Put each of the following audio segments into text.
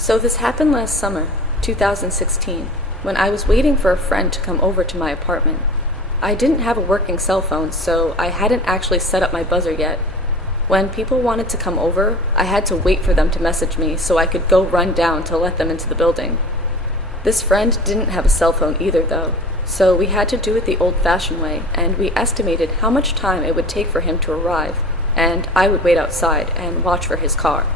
So this happened last summer, 2016, when I was waiting for a friend to come over to my apartment. I didn't have a working cell phone, so I hadn't actually set up my buzzer yet. When people wanted to come over, I had to wait for them to message me so I could go run down to let them into the building. This friend didn't have a cell phone either, though, so we had to do it the old-fashioned way, and we estimated how much time it would take for him to arrive, and I would wait outside and watch for his car.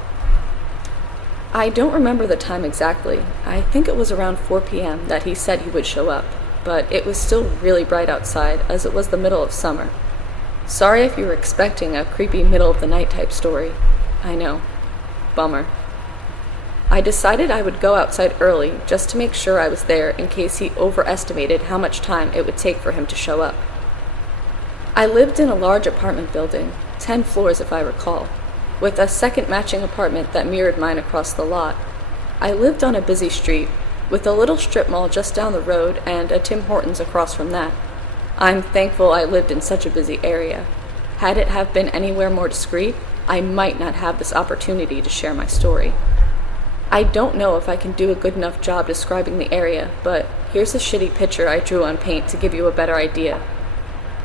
I don't remember the time exactly. I think it was around 4 p.m. that he said he would show up, but it was still really bright outside as it was the middle of summer. Sorry if you were expecting a creepy middle-of-the-night type story. I know. Bummer. I decided I would go outside early just to make sure I was there in case he overestimated how much time it would take for him to show up. I lived in a large apartment building, 10 floors if I recall, with a second matching apartment that mirrored mine across the lot. I lived on a busy street, with a little strip mall just down the road and a Tim Hortons across from that. I'm thankful I lived in such a busy area. Had it have been anywhere more discreet, I might not have this opportunity to share my story. I don't know if I can do a good enough job describing the area, but here's a shitty picture I drew on paint to give you a better idea.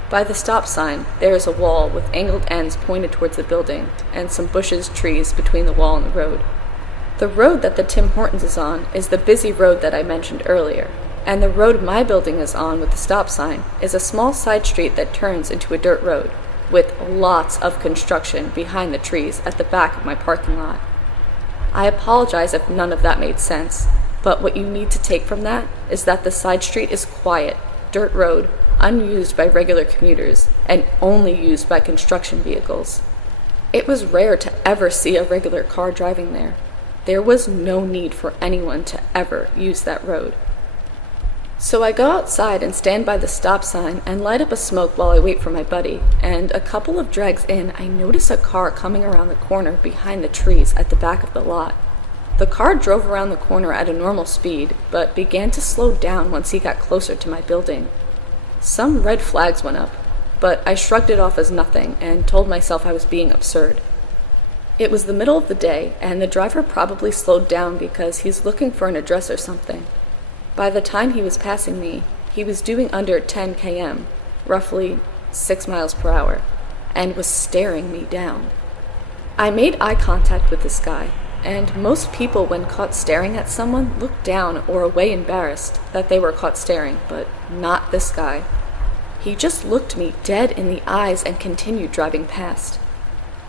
By the stop sign, there is a wall with angled ends pointed towards the building, and some bushes, trees between the wall and the road. The road that the Tim Hortons is on is the busy road that I mentioned earlier, and the road my building is on with the stop sign is a small side street that turns into a dirt road, with lots of construction behind the trees at the back of my parking lot. I apologize if none of that made sense, but what you need to take from that is that the side street is quiet, dirt road, unused by regular commuters, and only used by construction vehicles. It was rare to ever see a regular car driving there. There was no need for anyone to ever use that road. So I go outside and stand by the stop sign and light up a smoke while I wait for my buddy, and a couple of drags in, I notice a car coming around the corner behind the trees at the back of the lot. The car drove around the corner at a normal speed, but began to slow down once he got closer to my building. Some red flags went up, but I shrugged it off as nothing and told myself I was being absurd. It was the middle of the day, and the driver probably slowed down because he's looking for an address or something. By the time he was passing me, he was doing under 10 km, roughly 6 miles per hour, and was staring me down. I made eye contact with this guy, and most people when caught staring at someone look down or away embarrassed that they were caught staring, but not this guy. He just looked me dead in the eyes and continued driving past.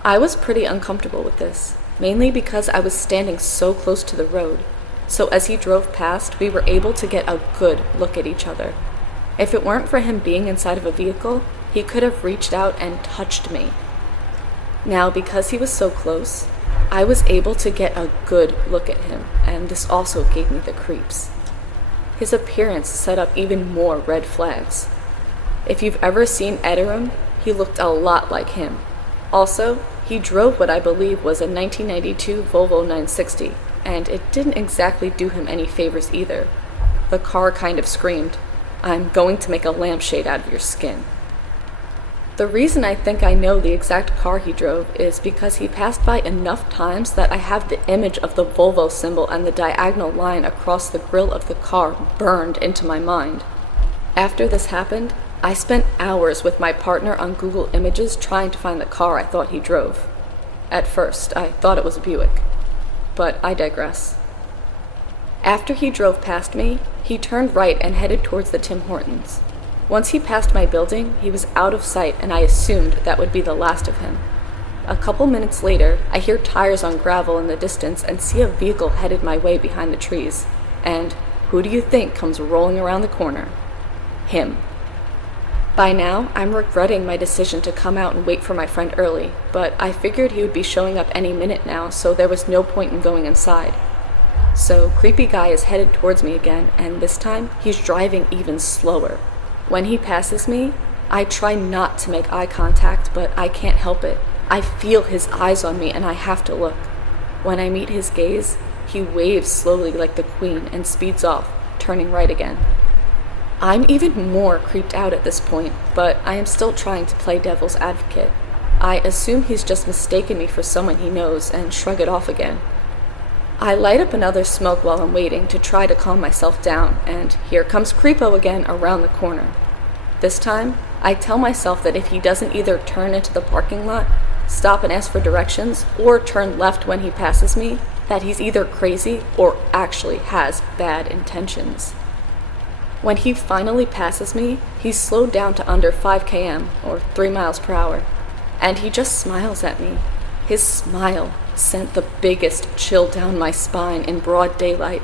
I was pretty uncomfortable with this, mainly because I was standing so close to the road, so as he drove past, we were able to get a good look at each other. If it weren't for him being inside of a vehicle, he could have reached out and touched me. Now, because he was so close, I was able to get a good look at him, and this also gave me the creeps. His appearance set up even more red flags. If you've ever seen Ederum, he looked a lot like him. Also, he drove what I believe was a 1992 Volvo 960, and it didn't exactly do him any favors either. The car kind of screamed, "I'm going to make a lampshade out of your skin." The reason I think I know the exact car he drove is because he passed by enough times that I have the image of the Volvo symbol and the diagonal line across the grille of the car burned into my mind. After this happened, I spent hours with my partner on Google Images trying to find the car I thought he drove. At first, I thought it was a Buick. But I digress. After he drove past me, he turned right and headed towards the Tim Hortons. Once he passed my building, he was out of sight, and I assumed that would be the last of him. A couple minutes later, I hear tires on gravel in the distance and see a vehicle headed my way behind the trees. And who do you think comes rolling around the corner? Him. By now, I'm regretting my decision to come out and wait for my friend early, but I figured he would be showing up any minute now, so there was no point in going inside. So, creepy guy is headed towards me again, and this time, he's driving even slower. When he passes me, I try not to make eye contact, but I can't help it. I feel his eyes on me, and I have to look. When I meet his gaze, he waves slowly like the Queen and speeds off, turning right again. I'm even more creeped out at this point, but I am still trying to play devil's advocate. I assume he's just mistaken me for someone he knows and shrug it off again. I light up another smoke while I'm waiting to try to calm myself down, and here comes Creepo again around the corner. This time, I tell myself that if he doesn't either turn into the parking lot, stop and ask for directions, or turn left when he passes me, that he's either crazy or actually has bad intentions. When he finally passes me, he's slowed down to under 5 km, or 3 miles per hour, and he just smiles at me. His smile sent the biggest chill down my spine in broad daylight,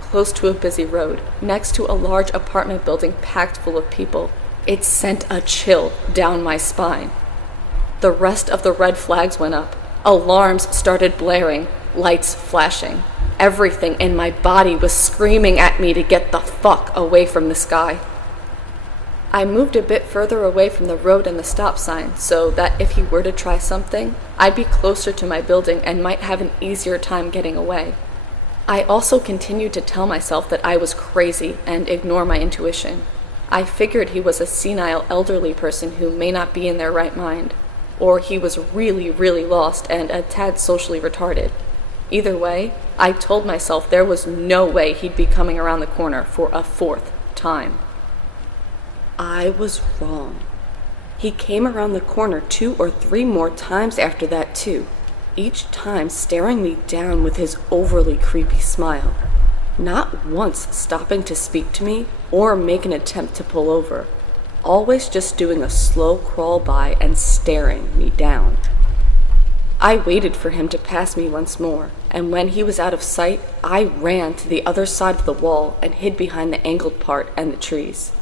close to a busy road, next to a large apartment building packed full of people. It sent a chill down my spine. The rest of the red flags went up. Alarms started blaring, lights flashing. Everything in my body was screaming at me to get the fuck away from this guy. I moved a bit further away from the road and the stop sign so that if he were to try something, I'd be closer to my building and might have an easier time getting away. I also continued to tell myself that I was crazy and ignore my intuition. I figured he was a senile elderly person who may not be in their right mind, or he was really, really lost and a tad socially retarded. Either way, I told myself there was no way he'd be coming around the corner for a 4th time. I was wrong. He came around the corner 2 or 3 more times after that too, each time staring me down with his overly creepy smile, not once stopping to speak to me or make an attempt to pull over, always just doing a slow crawl by and staring me down. I waited for him to pass me once more, and when he was out of sight, I ran to the other side of the wall and hid behind the angled part and the trees.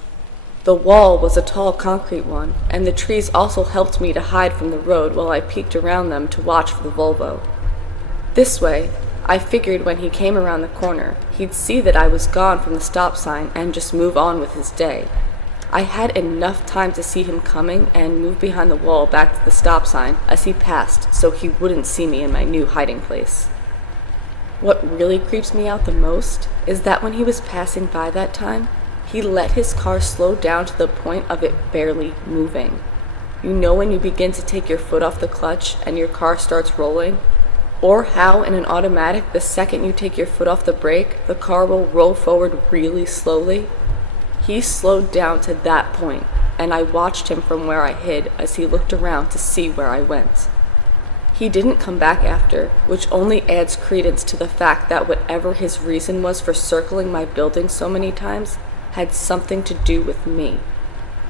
The wall was a tall concrete one, and the trees also helped me to hide from the road while I peeked around them to watch for the Volvo. This way, I figured when he came around the corner, he'd see that I was gone from the stop sign and just move on with his day. I had enough time to see him coming and move behind the wall back to the stop sign as he passed so he wouldn't see me in my new hiding place. What really creeps me out the most is that when he was passing by that time, he let his car slow down to the point of it barely moving. You know when you begin to take your foot off the clutch and your car starts rolling? Or how in an automatic, the second you take your foot off the brake, the car will roll forward really slowly? He slowed down to that point, and I watched him from where I hid as he looked around to see where I went. He didn't come back after, which only adds credence to the fact that whatever his reason was for circling my building so many times had something to do with me.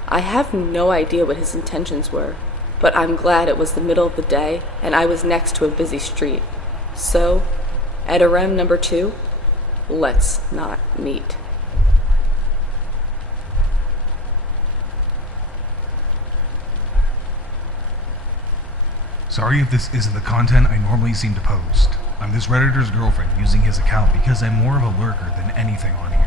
I have no idea what his intentions were, but I'm glad it was the middle of the day and I was next to a busy street. So, Edarem number 2, let's not meet. Sorry if this isn't the content I normally seem to post. I'm this Redditor's girlfriend using his account because I'm more of a lurker than anything on here.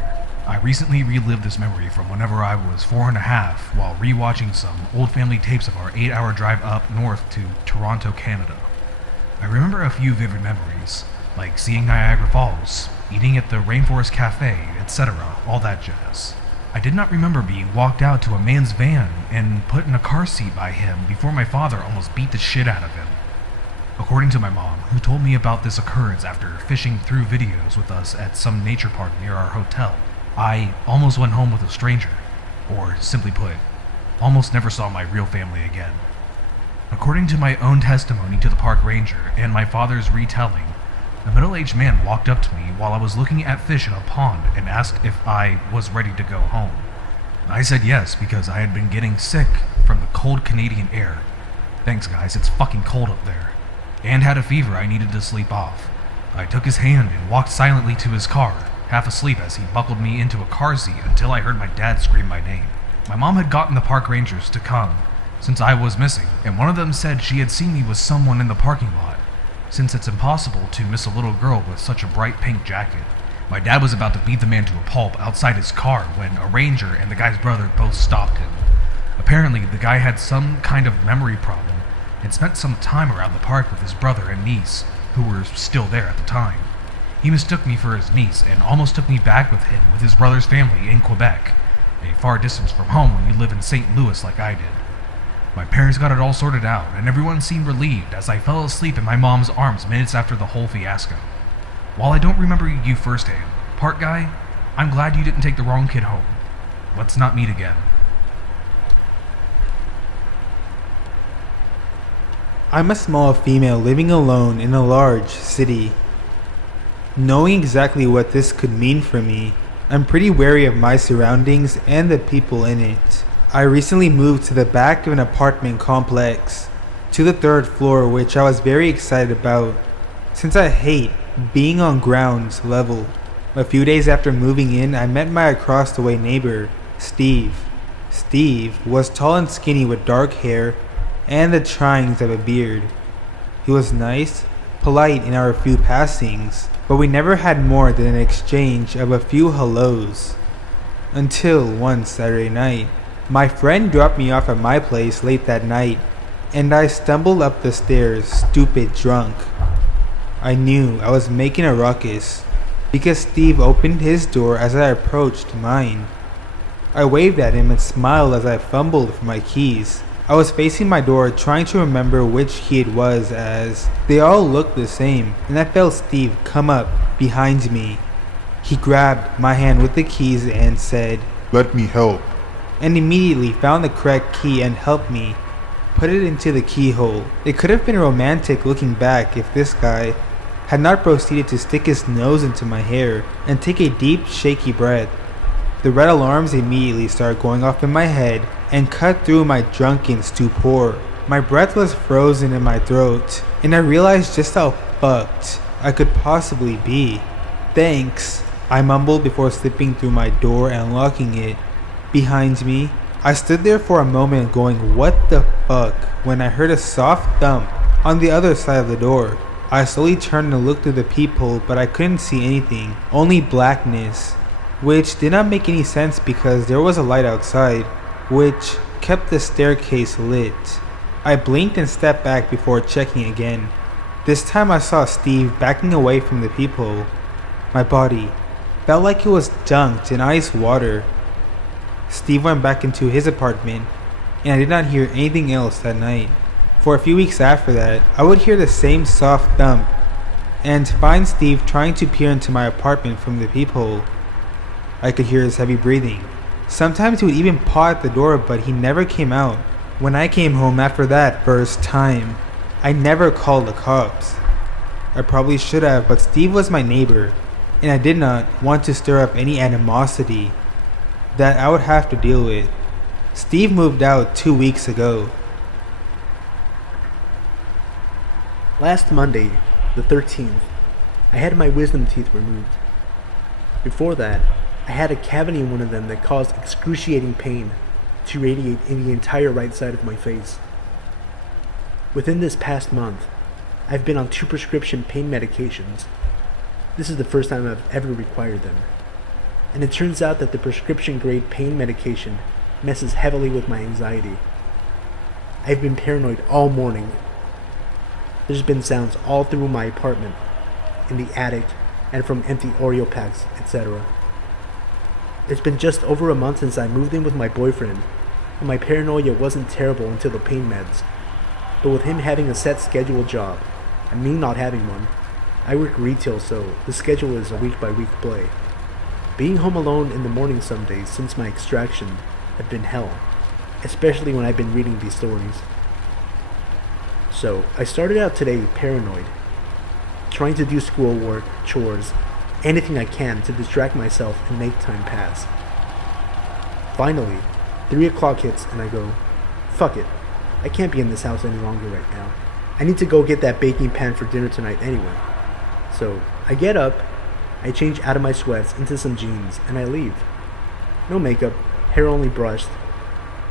I recently relived this memory from whenever I was 4.5 while rewatching some old family tapes of our 8-hour drive up north to Toronto, Canada. I remember a few vivid memories, like seeing Niagara Falls, eating at the Rainforest Cafe, etc., all that jazz. I did not remember being walked out to a man's van and put in a car seat by him before my father almost beat the shit out of him. According to my mom, who told me about this occurrence after fishing through videos with us at some nature park near our hotel, I almost went home with a stranger, or simply put, almost never saw my real family again. According to my own testimony to the park ranger and my father's retelling, a middle-aged man walked up to me while I was looking at fish in a pond and asked if I was ready to go home. I said yes because I had been getting sick from the cold Canadian air. Thanks guys, it's fucking cold up there. And had a fever I needed to sleep off. I took his hand and walked silently to his car, half asleep as he buckled me into a car seat until I heard my dad scream my name. My mom had gotten the park rangers to come, since I was missing, and one of them said she had seen me with someone in the parking lot, since it's impossible to miss a little girl with such a bright pink jacket. My dad was about to beat the man to a pulp outside his car when a ranger and the guy's brother both stopped him. Apparently, the guy had some kind of memory problem and spent some time around the park with his brother and niece, who were still there at the time. He mistook me for his niece and almost took me back with him with his brother's family in Quebec, a far distance from home when you live in St. Louis like I did. My parents got it all sorted out, and everyone seemed relieved as I fell asleep in my mom's arms minutes after the whole fiasco. While I don't remember you firsthand, part guy, I'm glad you didn't take the wrong kid home. Let's not meet again. I'm a small female living alone in a large city. Knowing exactly what this could mean for me, I'm pretty wary of my surroundings and the people in it. I recently moved to the back of an apartment complex, to the 3rd floor, which I was very excited about, since I hate being on ground level. A few days after moving in, I met my across the way neighbor, Steve. Steve was tall and skinny with dark hair and the tryings of a beard. He was nice, polite in our few passings, but we never had more than an exchange of a few hellos. Until one Saturday night, my friend dropped me off at my place late that night, and I stumbled up the stairs, stupid drunk. I knew I was making a ruckus, because Steve opened his door as I approached mine. I waved at him and smiled as I fumbled for my keys. I was facing my door trying to remember which key it was, as they all looked the same, and I felt Steve come up behind me. He grabbed my hand with the keys and said, "Let me help." and immediately found the correct key and helped me put it into the keyhole. It could have been romantic looking back if this guy had not proceeded to stick his nose into my hair and take a deep, shaky breath. The red alarms immediately started going off in my head and cut through my drunken stupor. My breath was frozen in my throat, and I realized just how fucked I could possibly be. "Thanks," I mumbled before slipping through my door and locking it behind me. I stood there for a moment going, what the fuck, when I heard a soft thump on the other side of the door. I slowly turned and looked through the peephole, but I couldn't see anything, only blackness, which did not make any sense because there was a light outside, which kept the staircase lit. I blinked and stepped back before checking again. This time I saw Steve backing away from the peephole. My body felt like it was dunked in ice water. Steve went back into his apartment, and I did not hear anything else that night. For a few weeks after that, I would hear the same soft thump, and find Steve trying to peer into my apartment from the peephole. I could hear his heavy breathing. Sometimes he would even paw at the door, but he never came out. When I came home after that first time, I never called the cops. I probably should have, but Steve was my neighbor, and I did not want to stir up any animosity that I would have to deal with. Steve moved out 2 weeks ago. Last Monday, the 13th, I had my wisdom teeth removed. Before that, I had a cavity in one of them that caused excruciating pain to radiate in the entire right side of my face. Within this past month, I've been on 2 prescription pain medications. This is the first time I've ever required them. And it turns out that the prescription grade pain medication messes heavily with my anxiety. I've been paranoid all morning. There's been sounds all through my apartment, in the attic, and from empty Oreo packs, etc. It's been just over a month since I moved in with my boyfriend, and my paranoia wasn't terrible until the pain meds. But with him having a set scheduled job, and me not having one, I work retail, so the schedule is a week-by-week play. Being home alone in the morning some days since my extraction have been hell, especially when I've been reading these stories. So I started out today paranoid, trying to do schoolwork, chores, anything I can to distract myself and make time pass. Finally, 3 o'clock hits and I go, fuck it, I can't be in this house any longer right now. I need to go get that baking pan for dinner tonight anyway. So I get up, I change out of my sweats into some jeans, and I leave. No makeup, hair only brushed.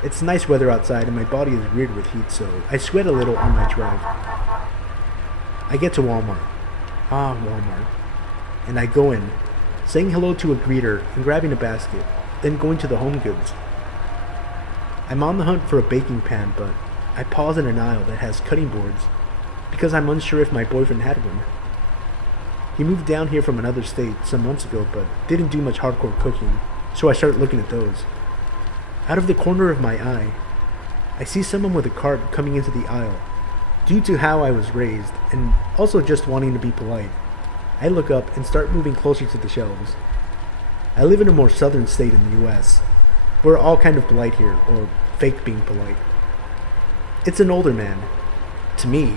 It's nice weather outside and my body is weird with heat, so I sweat a little on my drive. I get to Walmart. Walmart. And I go in, saying hello to a greeter and grabbing a basket, then going to the home goods. I'm on the hunt for a baking pan, but I pause in an aisle that has cutting boards because I'm unsure if my boyfriend had one. He moved down here from another state some months ago, but didn't do much hardcore cooking, so I started looking at those. Out of the corner of my eye, I see someone with a cart coming into the aisle. Due to how I was raised, and also just wanting to be polite, I look up and start moving closer to the shelves. I live in a more southern state in the US. We're all kind of polite here, or fake being polite. It's an older man. To me,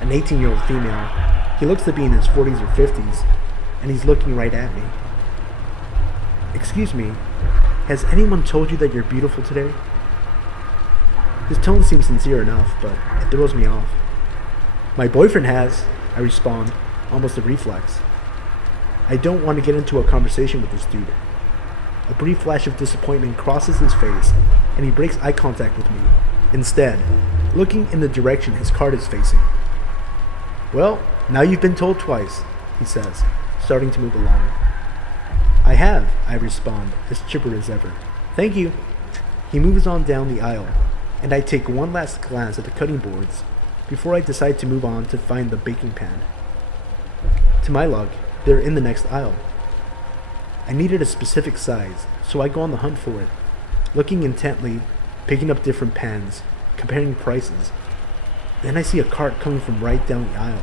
an 18-year-old female. He looks to be in his 40s or 50s, and he's looking right at me. Excuse me, has anyone told you that you're beautiful today? His tone seems sincere enough, but it throws me off. My boyfriend has, I respond, almost a reflex. I don't want to get into a conversation with this dude. A brief flash of disappointment crosses his face, and he breaks eye contact with me, instead, looking in the direction his cart is facing. Well, now you've been told twice, he says, starting to move along. I have, I respond, as chipper as ever. Thank you. He moves on down the aisle, and I take one last glance at the cutting boards before I decide to move on to find the baking pan. To my luck, they're in the next aisle. I needed a specific size, so I go on the hunt for it, looking intently, picking up different pans, comparing prices. Then I see a cart coming from right down the aisle.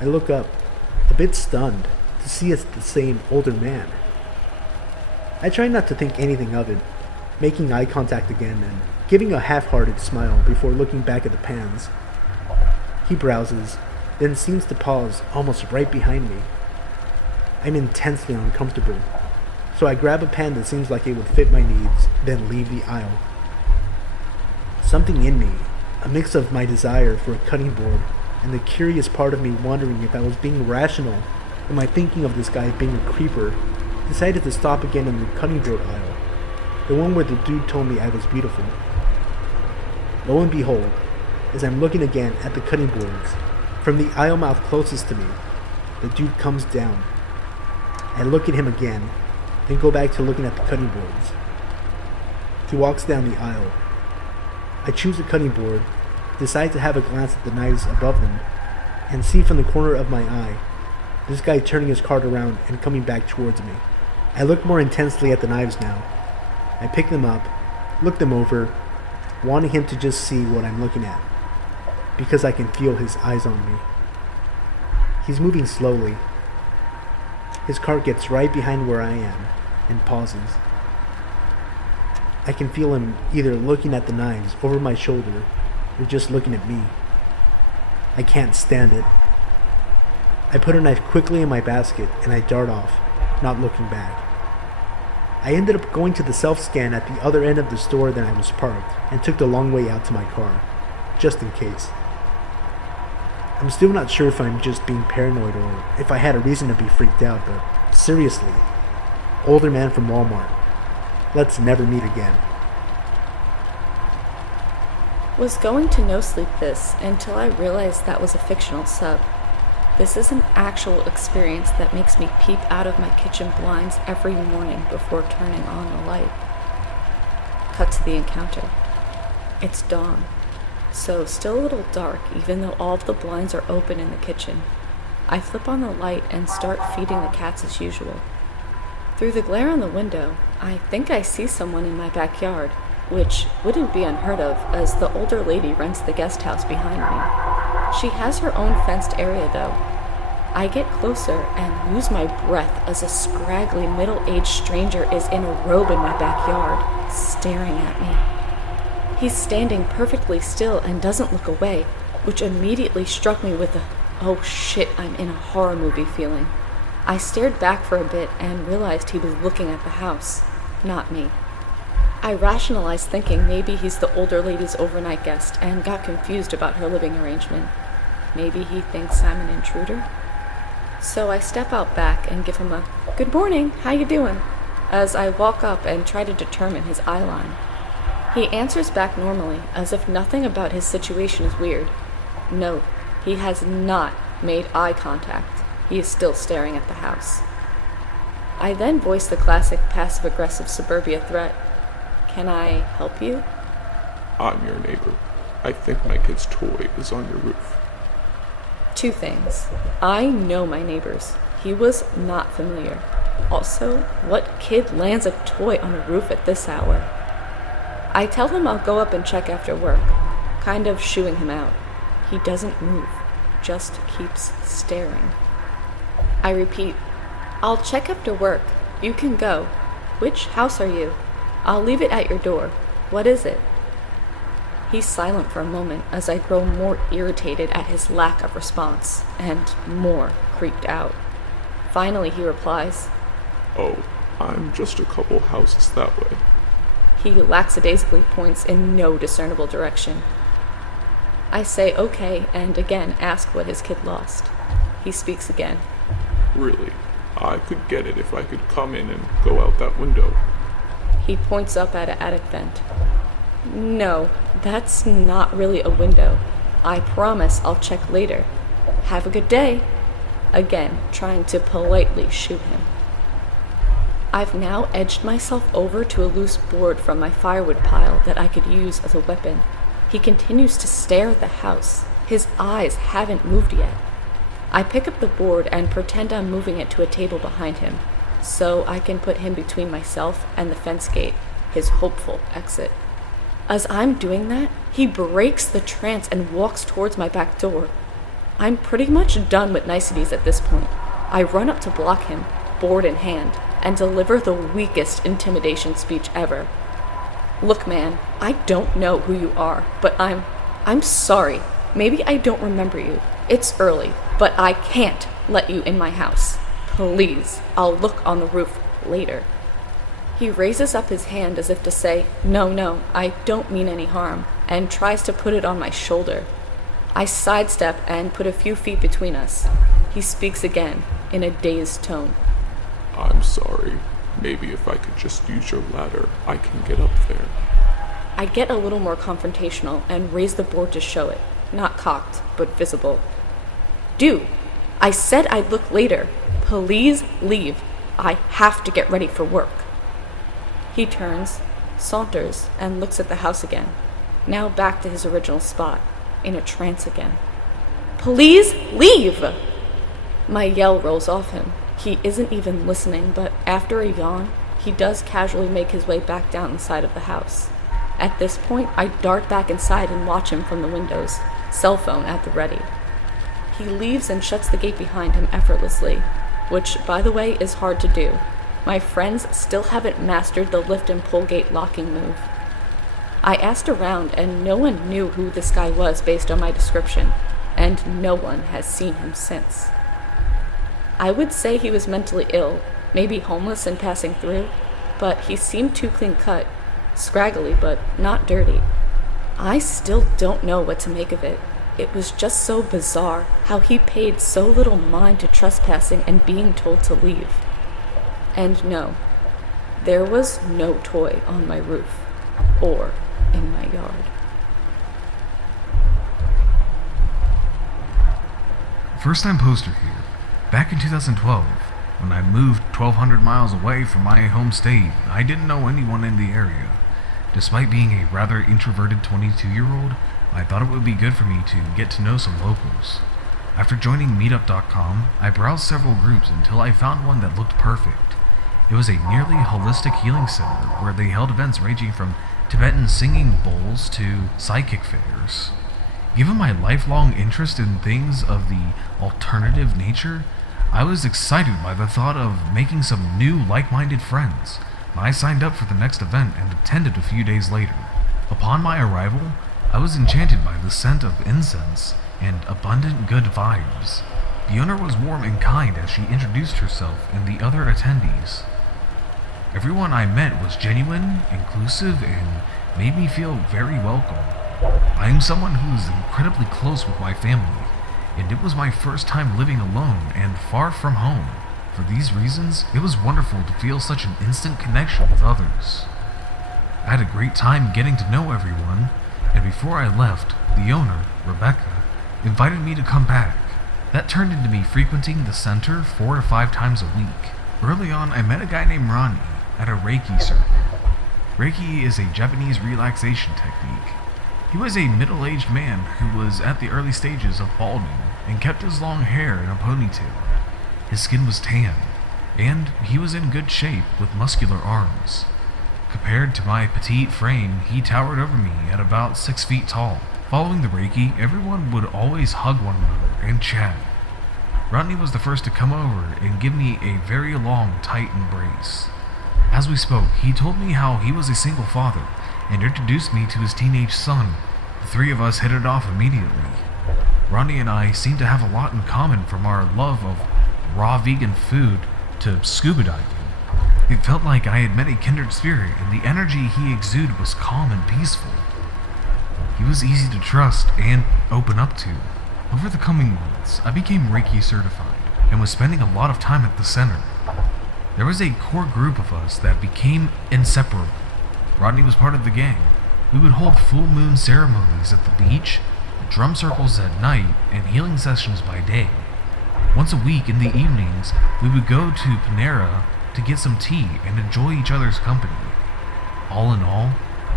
I look up, a bit stunned, to see it's the same older man. I try not to think anything of it, making eye contact again and giving a half-hearted smile before looking back at the pans. He browses, then seems to pause almost right behind me. I'm intensely uncomfortable, so I grab a pan that seems like it would fit my needs, then leave the aisle. Something in me, a mix of my desire for a cutting board and the curious part of me wondering if I was being rational in my thinking of this guy being a creeper, decided to stop again in the cutting board aisle, the one where the dude told me I was beautiful. Lo and behold, as I'm looking again at the cutting boards, from the aisle mouth closest to me, the dude comes down. I look at him again, then go back to looking at the cutting boards. He walks down the aisle. I choose a cutting board, decide to have a glance at the knives above them, and see from the corner of my eye this guy turning his cart around and coming back towards me. I look more intensely at the knives now. I pick them up, look them over, wanting him to just see what I'm looking at, because I can feel his eyes on me. He's moving slowly. His cart gets right behind where I am and pauses. I can feel him either looking at the knives over my shoulder or just looking at me. I can't stand it. I put a knife quickly in my basket and I dart off, not looking back. I ended up going to the self-scan at the other end of the store than I was parked and took the long way out to my car, just in case. I'm still not sure if I'm just being paranoid or if I had a reason to be freaked out, but seriously, older man from Walmart, let's never meet again. Was going to no sleep this until I realized that was a fictional sub. This is an actual experience that makes me peep out of my kitchen blinds every morning before turning on the light. Cut to the encounter. It's dawn, so still a little dark even though all of the blinds are open in the kitchen. I flip on the light and start feeding the cats as usual. Through the glare on the window, I think I see someone in my backyard, which wouldn't be unheard of as the older lady rents the guest house behind me. She has her own fenced area though. I get closer and lose my breath as a scraggly middle-aged stranger is in a robe in my backyard, staring at me. He's standing perfectly still and doesn't look away, which immediately struck me with a, oh shit, I'm in a horror movie feeling. I stared back for a bit and realized he was looking at the house, not me. I rationalized thinking maybe he's the older lady's overnight guest and got confused about her living arrangement. Maybe he thinks I'm an intruder? So I step out back and give him a, "Good morning, how you doing?" as I walk up and try to determine his eye line. He answers back normally, as if nothing about his situation is weird. Note, he has not made eye contact. He is still staring at the house. I then voice the classic passive-aggressive suburbia threat. "Can I help you?" I'm your neighbor. I think my kid's toy is on your roof. Two things. I know my neighbors. He was not familiar. Also, what kid lands a toy on a roof at this hour? I tell him I'll go up and check after work, kind of shooing him out. He doesn't move, just keeps staring. I repeat, "I'll check after work. You can go. Which house are you? I'll leave it at your door. What is it?" He's silent for a moment as I grow more irritated at his lack of response and more creeped out. Finally, he replies. Oh, I'm just a couple houses that way. He lackadaisically points in no discernible direction. I say okay and again ask what his kid lost. He speaks again. Really, I could get it if I could come in and go out that window. He points up at an attic vent. No, that's not really a window. I promise I'll check later. Have a good day. Again, trying to politely shoot him. I've now edged myself over to a loose board from my firewood pile that I could use as a weapon. He continues to stare at the house. His eyes haven't moved yet. I pick up the board and pretend I'm moving it to a table behind him, so I can put him between myself and the fence gate, his hopeful exit. As I'm doing that, he breaks the trance and walks towards my back door. I'm pretty much done with niceties at this point. I run up to block him, board in hand, and deliver the weakest intimidation speech ever. Look, man, I don't know who you are, but I'm sorry. Maybe I don't remember you. It's early, but I can't let you in my house. Please, I'll look on the roof later. He raises up his hand as if to say, no, I don't mean any harm, and tries to put it on my shoulder. I sidestep and put a few feet between us. He speaks again, in a dazed tone. I'm sorry. Maybe if I could just use your ladder, I can get up there. I get a little more confrontational and raise the board to show it, not cocked, but visible. Dude, I said I'd look later. Please leave. I have to get ready for work. He turns, saunters, and looks at the house again, now back to his original spot, in a trance again. Please leave! My yell rolls off him. He isn't even listening, but after a yawn, he does casually make his way back down the side of the house. At this point, I dart back inside and watch him from the windows, cell phone at the ready. He leaves and shuts the gate behind him effortlessly, which, by the way, is hard to do. My friends still haven't mastered the lift and pull gate locking move. I asked around, and no one knew who this guy was based on my description, and no one has seen him since. I would say he was mentally ill, maybe homeless and passing through, but he seemed too clean-cut, scraggly but not dirty. I still don't know what to make of it. It was just so bizarre how he paid so little mind to trespassing and being told to leave. And no, there was no toy on my roof or in my yard. First time poster here. Back in 2012, when I moved 1,200 miles away from my home state, I didn't know anyone in the area. Despite being a rather introverted 22-year-old, I thought it would be good for me to get to know some locals. After joining meetup.com, I browsed several groups until I found one that looked perfect. It was a nearly holistic healing center where they held events ranging from Tibetan singing bowls to psychic fairs. Given my lifelong interest in things of the alternative nature, I was excited by the thought of making some new like-minded friends. I signed up for the next event and attended a few days later. Upon my arrival, I was enchanted by the scent of incense and abundant good vibes. The owner was warm and kind as she introduced herself and the other attendees. Everyone I met was genuine, inclusive, and made me feel very welcome. I am someone who is incredibly close with my family, and it was my first time living alone and far from home. For these reasons, it was wonderful to feel such an instant connection with others. I had a great time getting to know everyone, and before I left, the owner, Rebecca, invited me to come back. That turned into me frequenting the center 4 to 5 times a week. Early on, I met a guy named Ronnie at a Reiki circle. Reiki is a Japanese relaxation technique. He was a middle-aged man who was at the early stages of balding and kept his long hair in a ponytail. His skin was tan, and he was in good shape with muscular arms. Compared to my petite frame, he towered over me at about 6 feet tall. Following the Reiki, everyone would always hug one another and chat. Rodney was the first to come over and give me a very long, tight embrace. As we spoke, he told me how he was a single father and introduced me to his teenage son. The three of us hit it off immediately. Rodney and I seemed to have a lot in common, from our love of raw vegan food to scuba diving. It felt like I had met a kindred spirit, and the energy he exuded was calm and peaceful. He was easy to trust and open up to. Over the coming months, I became Reiki certified and was spending a lot of time at the center. There was a core group of us that became inseparable. Rodney was part of the gang. We would hold full moon ceremonies at the beach, drum circles at night, and healing sessions by day. Once a week in the evenings, we would go to Panera to get some tea and enjoy each other's company. All in all,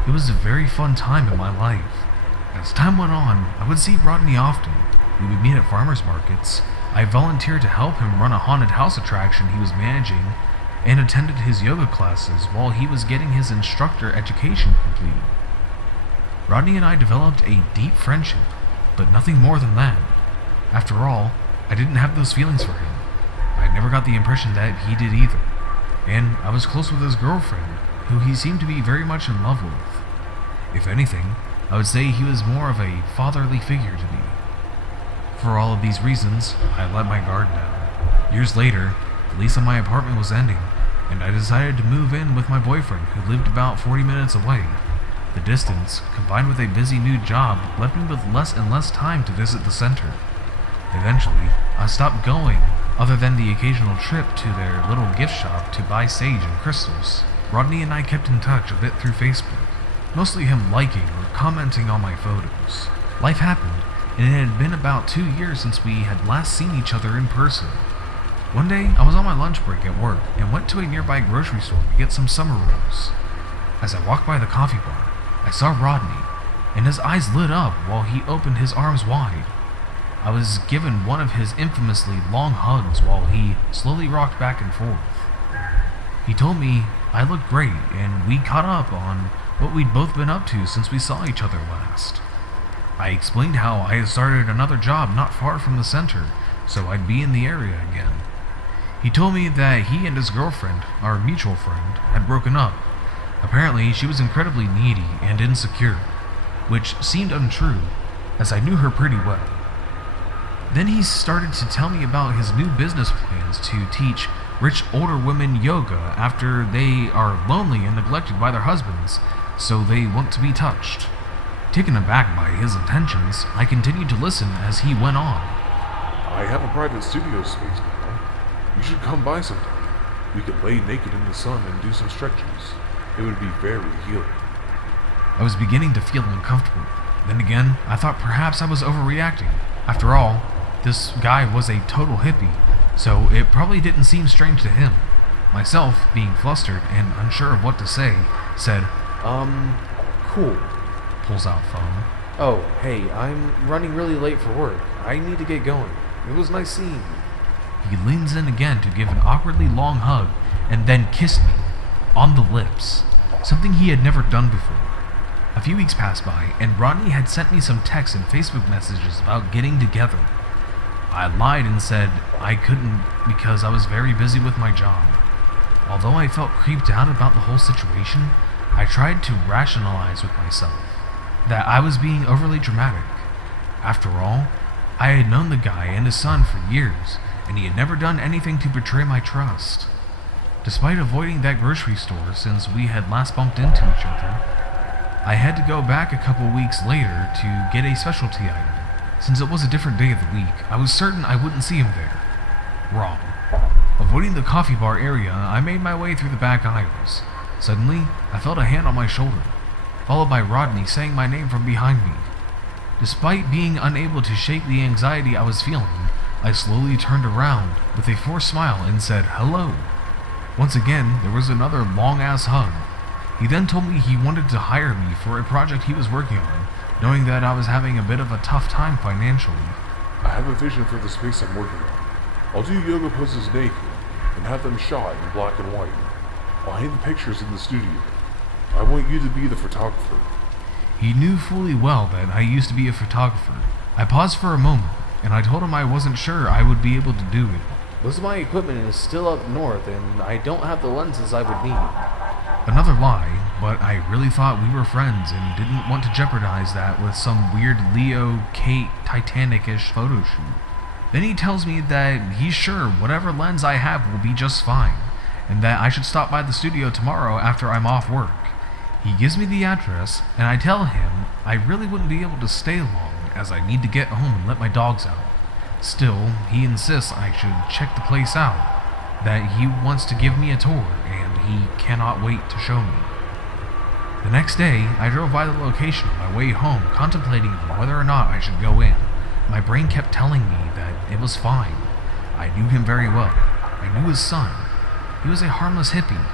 it was a very fun time in my life. As time went on, I would see Rodney often. We would meet at farmers markets. I volunteered to help him run a haunted house attraction he was managing, and attended his yoga classes while he was getting his instructor education completed. Rodney and I developed a deep friendship, but nothing more than that. After all, I didn't have those feelings for him. I never got the impression that he did either, and I was close with his girlfriend, who he seemed to be very much in love with. If anything, I would say he was more of a fatherly figure to me. For all of these reasons, I let my guard down. Years later, the lease on my apartment was ending, and I decided to move in with my boyfriend, who lived about 40 minutes away. The distance, combined with a busy new job, left me with less and less time to visit the center. Eventually, I stopped going, other than the occasional trip to their little gift shop to buy sage and crystals. Rodney and I kept in touch a bit through Facebook, mostly him liking or commenting on my photos. Life happened, and it had been about 2 years since we had last seen each other in person. One day, I was on my lunch break at work and went to a nearby grocery store to get some summer rolls. As I walked by the coffee bar, I saw Rodney, and his eyes lit up while he opened his arms wide. I was given one of his infamously long hugs while he slowly rocked back and forth. He told me I looked great, and we caught up on what we'd both been up to since we saw each other last. I explained how I had started another job not far from the center, so I'd be in the area again. He told me that he and his girlfriend, our mutual friend, had broken up. Apparently, she was incredibly needy and insecure, which seemed untrue, as I knew her pretty well. Then he started to tell me about his new business plans to teach rich older women yoga after they are lonely and neglected by their husbands, so they want to be touched. Taken aback by his intentions, I continued to listen as he went on. I have a private studio space now. You should come by sometime. We could lay naked in the sun and do some stretches. It would be very healing. I was beginning to feel uncomfortable. Then again, I thought perhaps I was overreacting. After all, this guy was a total hippie, so it probably didn't seem strange to him. Myself, being flustered and unsure of what to say, said, Cool. Pulls out phone. Oh, hey, I'm running really late for work. I need to get going. It was nice seeing you. He leans in again to give an awkwardly long hug, and then kissed me, on the lips, something he had never done before. A few weeks passed by, and Rodney had sent me some texts and Facebook messages about getting together. I lied and said I couldn't because I was very busy with my job. Although I felt creeped out about the whole situation, I tried to rationalize with myself that I was being overly dramatic. After all, I had known the guy and his son for years, and he had never done anything to betray my trust. Despite avoiding that grocery store since we had last bumped into each other, I had to go back a couple weeks later to get a specialty item. Since it was a different day of the week, I was certain I wouldn't see him there. Wrong. Avoiding the coffee bar area, I made my way through the back aisles. Suddenly, I felt a hand on my shoulder, followed by Rodney saying my name from behind me. Despite being unable to shake the anxiety I was feeling, I slowly turned around with a forced smile and said hello. Once again, there was another long-ass hug. He then told me he wanted to hire me for a project he was working on, knowing that I was having a bit of a tough time financially. I have a vision for the space I'm working on. I'll do yoga poses naked and have them shot in black and white. I'll hang the pictures in the studio. I want you to be the photographer. He knew fully well that I used to be a photographer. I paused for a moment, and I told him I wasn't sure I would be able to do it. Most of my equipment is still up north, and I don't have the lenses I would need. Another lie, but I really thought we were friends and didn't want to jeopardize that with some weird Leo, Kate, Titanic-ish photo shoot. Then he tells me that he's sure whatever lens I have will be just fine, and that I should stop by the studio tomorrow after I'm off work. He gives me the address, and I tell him I really wouldn't be able to stay long as I need to get home and let my dogs out. Still, he insists I should check the place out, that he wants to give me a tour, and he cannot wait to show me. The next day, I drove by the location on my way home, contemplating whether or not I should go in. My brain kept telling me that it was fine. I knew him very well. I knew his son. He was a harmless hippie.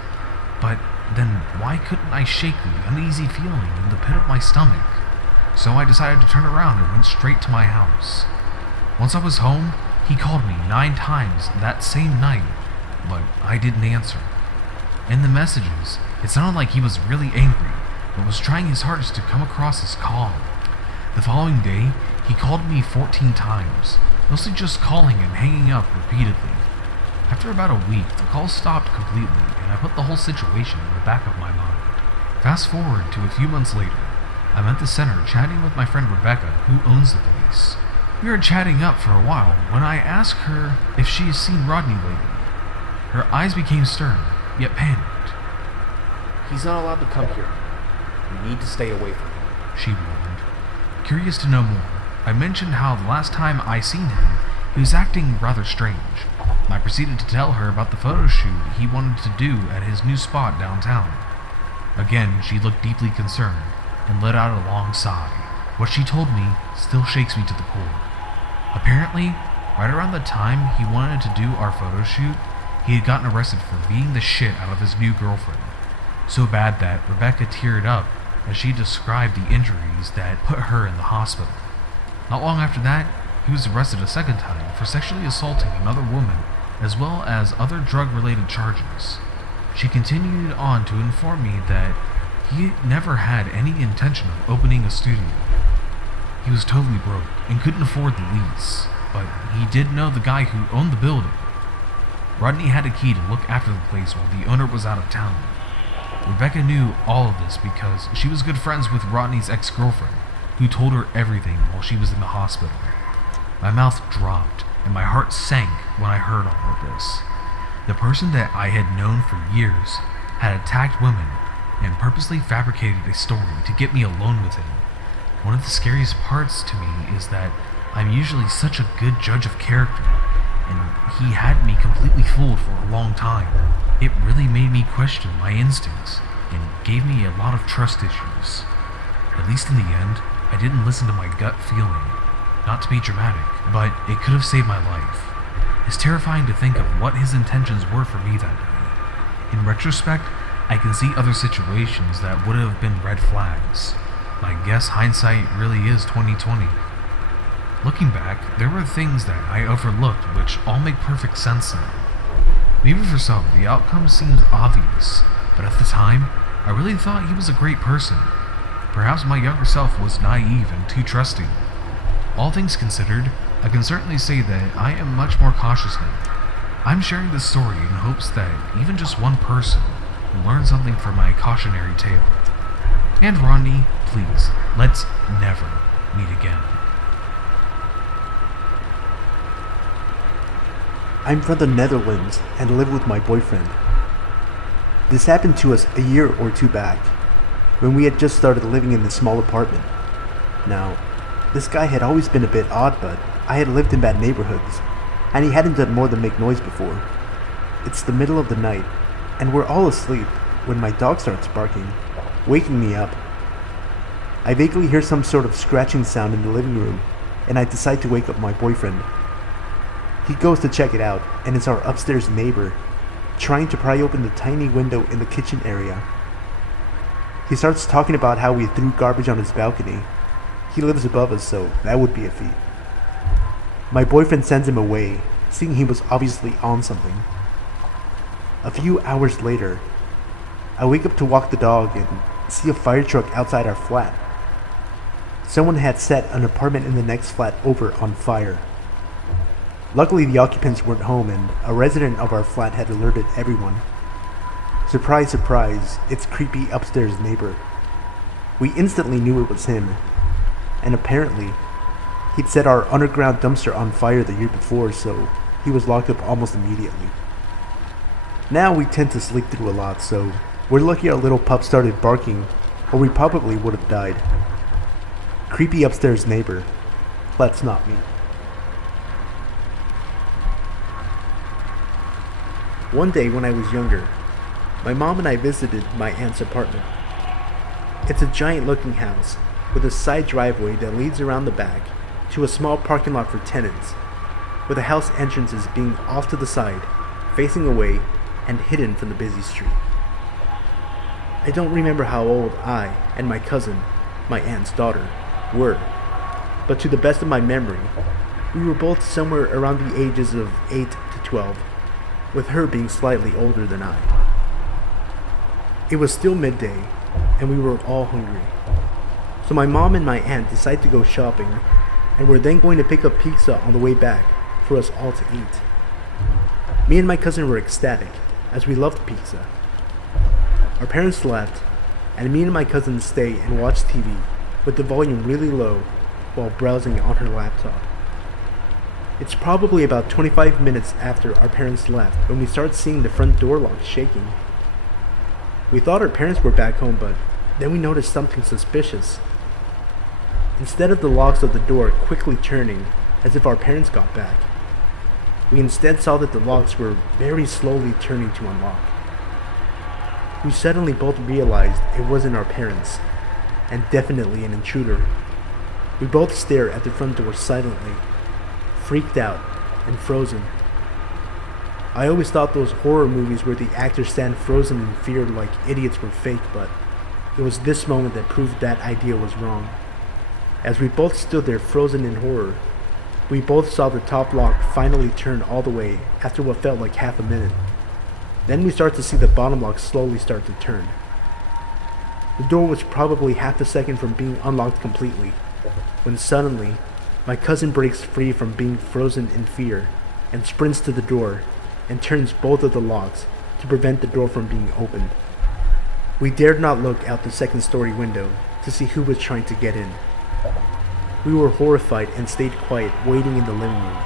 But then why couldn't I shake the uneasy feeling in the pit of my stomach? So I decided to turn around and went straight to my house. Once I was home, he called me 9 times that same night, but I didn't answer. In the messages, it sounded like he was really angry, but was trying his hardest to come across as calm. The following day, he called me 14 times, mostly just calling and hanging up repeatedly. After about a week, the call stopped completely, and I put the whole situation in the back of my mind. Fast forward to a few months later, I'm at the center chatting with my friend Rebecca, who owns the place. We were chatting up for a while when I asked her if she has seen Rodney lately. Her eyes became stern, yet panicked. He's not allowed to come here. We need to stay away from him. She warned. Curious to know more, I mentioned how the last time I seen him, he was acting rather strange. I proceeded to tell her about the photo shoot he wanted to do at his new spot downtown. Again, she looked deeply concerned and let out a long sigh. What she told me still shakes me to the core. Apparently, right around the time he wanted to do our photo shoot, he had gotten arrested for beating the shit out of his new girlfriend. So bad that Rebecca teared up as she described the injuries that put her in the hospital. Not long after that, he was arrested a second time for sexually assaulting another woman, as well as other drug-related charges. She continued on to inform me that he never had any intention of opening a studio. He was totally broke and couldn't afford the lease, but he did know the guy who owned the building. Rodney had a key to look after the place while the owner was out of town. Rebecca knew all of this because she was good friends with Rodney's ex-girlfriend, who told her everything while she was in the hospital. My mouth dropped and my heart sank when I heard all of this. The person that I had known for years had attacked women and purposely fabricated a story to get me alone with him. One of the scariest parts to me is that I'm usually such a good judge of character, and he had me completely fooled for a long time. It really made me question my instincts and gave me a lot of trust issues. At least in the end, I didn't listen to my gut feeling. Not to be dramatic, but it could have saved my life. It's terrifying to think of what his intentions were for me that day. In retrospect, I can see other situations that would have been red flags. I guess hindsight really is 20/20. Looking back, there were things that I overlooked which all make perfect sense now. Maybe for some, the outcome seems obvious, but at the time, I really thought he was a great person. Perhaps my younger self was naive and too trusting. All things considered, I can certainly say that I am much more cautious now. I'm sharing this story in hopes that even just one person will learn something from my cautionary tale. And Rodney, please, let's never meet again. I'm from the Netherlands and live with my boyfriend. This happened to us a year or two back, when we had just started living in this small apartment. Now, this guy had always been a bit odd, but I had lived in bad neighborhoods, and he hadn't done more than make noise before. It's the middle of the night, and we're all asleep when my dog starts barking, waking me up. I vaguely hear some sort of scratching sound in the living room, and I decide to wake up my boyfriend. He goes to check it out, and it's our upstairs neighbor, trying to pry open the tiny window in the kitchen area. He starts talking about how we threw garbage on his balcony. He lives above us, so that would be a feat. My boyfriend sends him away, seeing he was obviously on something. A few hours later, I wake up to walk the dog and see a fire truck outside our flat. Someone had set an apartment in the next flat over on fire. Luckily, the occupants weren't home and a resident of our flat had alerted everyone. Surprise, surprise, it's creepy upstairs neighbor. We instantly knew it was him, and apparently, he'd set our underground dumpster on fire the year before, so he was locked up almost immediately. Now we tend to sleep through a lot, so we're lucky our little pup started barking, or we probably would have died. Creepy upstairs neighbor. Let's not meet. One day when I was younger, my mom and I visited my aunt's apartment. It's a giant looking house with a side driveway that leads around the back to a small parking lot for tenants, with the house entrances being off to the side, facing away and hidden from the busy street. I don't remember how old I and my cousin, my aunt's daughter, were, but to the best of my memory, we were both somewhere around the ages of 8 to 12, with her being slightly older than I. It was still midday, and we were all hungry. So my mom and my aunt decided to go shopping, and were then going to pick up pizza on the way back for us all to eat. Me and my cousin were ecstatic, as we loved pizza. Our parents left, and me and my cousin stayed and watched TV with the volume really low while browsing on her laptop. It's probably about 25 minutes after our parents left when we started seeing the front door lock shaking. We thought our parents were back home, but then we noticed something suspicious. Instead of the locks of the door quickly turning as if our parents got back, we instead saw that the locks were very slowly turning to unlock. We suddenly both realized it wasn't our parents, and definitely an intruder. We both stared at the front door silently, freaked out and frozen. I always thought those horror movies where the actors stand frozen in fear like idiots were fake, but it was this moment that proved that idea was wrong. As we both stood there frozen in horror, we both saw the top lock finally turn all the way after what felt like half a minute. Then we started to see the bottom lock slowly start to turn. The door was probably half a second from being unlocked completely, when suddenly, my cousin breaks free from being frozen in fear and sprints to the door and turns both of the locks to prevent the door from being opened. We dared not look out the second-story window to see who was trying to get in. We were horrified and stayed quiet, waiting in the living room.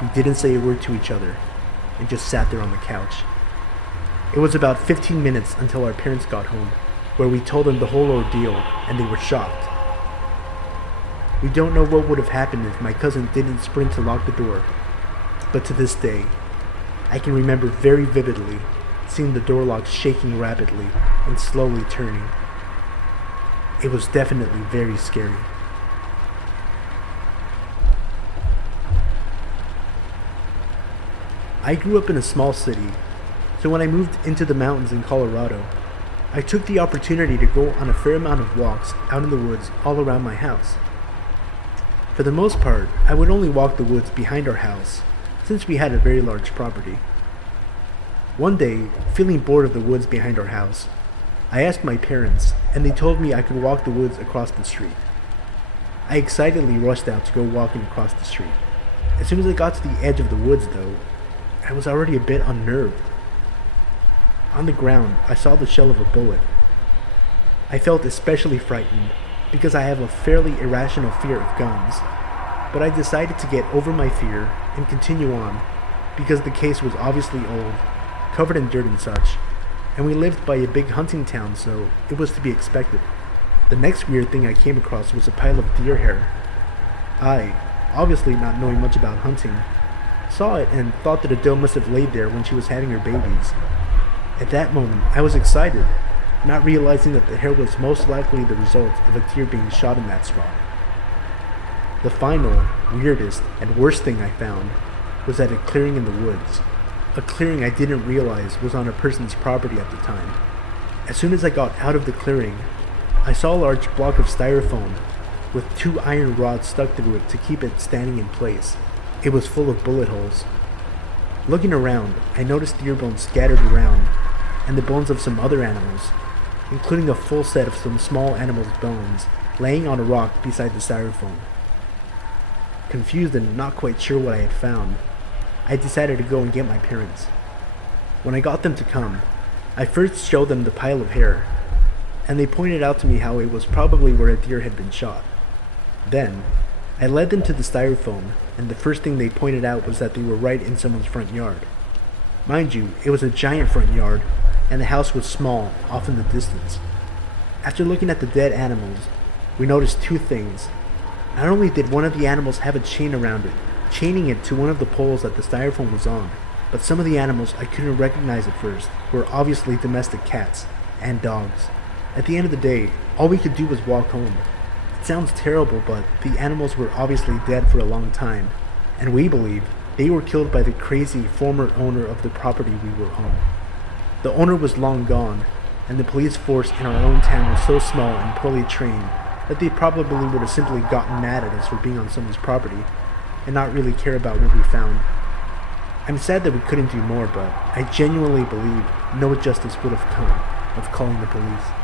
We didn't say a word to each other and just sat there on the couch. It was about 15 minutes until our parents got home, where we told them the whole ordeal and they were shocked. We don't know what would have happened if my cousin didn't sprint to lock the door, but to this day, I can remember very vividly seeing the door lock shaking rapidly and slowly turning. It was definitely very scary. I grew up in a small city, so when I moved into the mountains in Colorado, I took the opportunity to go on a fair amount of walks out in the woods all around my house. For the most part, I would only walk the woods behind our house, since we had a very large property. One day, feeling bored of the woods behind our house, I asked my parents, and they told me I could walk the woods across the street. I excitedly rushed out to go walking across the street. As soon as I got to the edge of the woods, though, I was already a bit unnerved. On the ground, I saw the shell of a bullet. I felt especially frightened because I have a fairly irrational fear of guns, but I decided to get over my fear and continue on because the case was obviously old, covered in dirt and such, and we lived by a big hunting town, so it was to be expected. The next weird thing I came across was a pile of deer hair. I, obviously not knowing much about hunting, saw it and thought that a doe must have laid there when she was having her babies. At that moment, I was excited, not realizing that the hair was most likely the result of a deer being shot in that spot. The final, weirdest, and worst thing I found was at a clearing in the woods. A clearing I didn't realize was on a person's property at the time. As soon as I got out of the clearing, I saw a large block of styrofoam with 2 iron rods stuck through it to keep it standing in place. It was full of bullet holes. Looking around, I noticed deer bones scattered around, and the bones of some other animals, including a full set of some small animals' bones, laying on a rock beside the styrofoam. Confused and not quite sure what I had found, I decided to go and get my parents. When I got them to come, I first showed them the pile of hair, and they pointed out to me how it was probably where a deer had been shot. Then, I led them to the styrofoam, and the first thing they pointed out was that they were right in someone's front yard. Mind you, it was a giant front yard, and the house was small, off in the distance. After looking at the dead animals, we noticed two things. Not only did one of the animals have a chain around it, chaining it to one of the poles that the styrofoam was on, but some of the animals I couldn't recognize at first were obviously domestic cats and dogs. At the end of the day, all we could do was walk home. It sounds terrible, but the animals were obviously dead for a long time, and we believe they were killed by the crazy former owner of the property we were on. The owner was long gone, and the police force in our own town was so small and poorly trained that they probably would have simply gotten mad at us for being on someone's property and not really care about what we found. I'm sad that we couldn't do more, but I genuinely believe no justice would have come of calling the police.